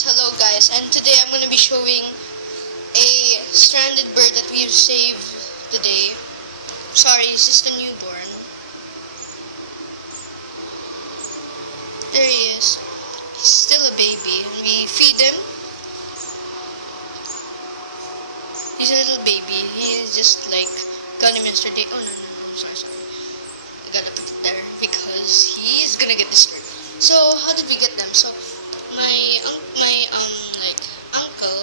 Yes, hello guys, and today I'm going to be showing a stranded bird that we've saved today. Sorry, it's just a newborn. There he is. He's still a baby. We feed him. He's a little baby. He's just like got him yesterday. Oh no, sorry. I gotta put it there because he's gonna get disturbed. So how did we get them? So my uncle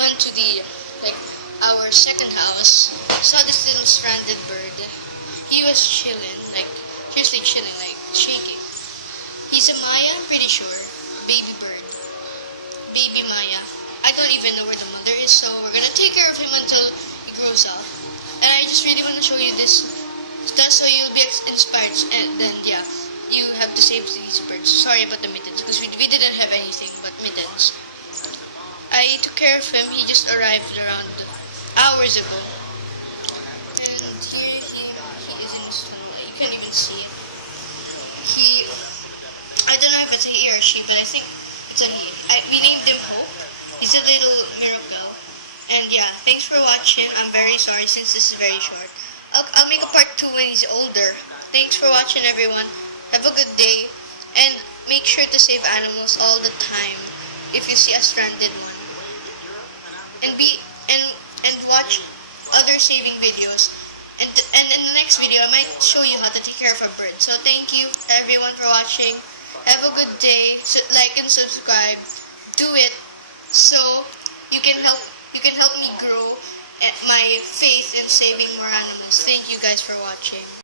went to the our second house, saw this little stranded bird. He was chilling, seriously chilling, shaking. He's a Maya, I'm pretty sure. Baby bird. Baby Maya. I don't even know where the mother is, so we're gonna take care of him until he grows up. And I just really want to show you this. That's so you'll be inspired, and then yeah, you have to save these birds. Sorry about the mittens, because we didn't have anything but mittens. I took care of him. He just arrived around hours ago. And here he is in his tunnel. You can't even see him. I don't know if it's a he or a she, but I think it's a he. We named him Hope. He's a little miracle. And yeah, thanks for watching. I'm very sorry since this is very short. I'll make a part 2 when he's older. Thanks for watching, everyone. Have a good day. And make sure to save animals all the time if you see a stranded one. And watch other saving videos. And in the next video, I might show you how to take care of a bird. So thank you everyone for watching. Have a good day. So like and subscribe. Do it so you can help me grow my faith in saving more animals. Thank you guys for watching.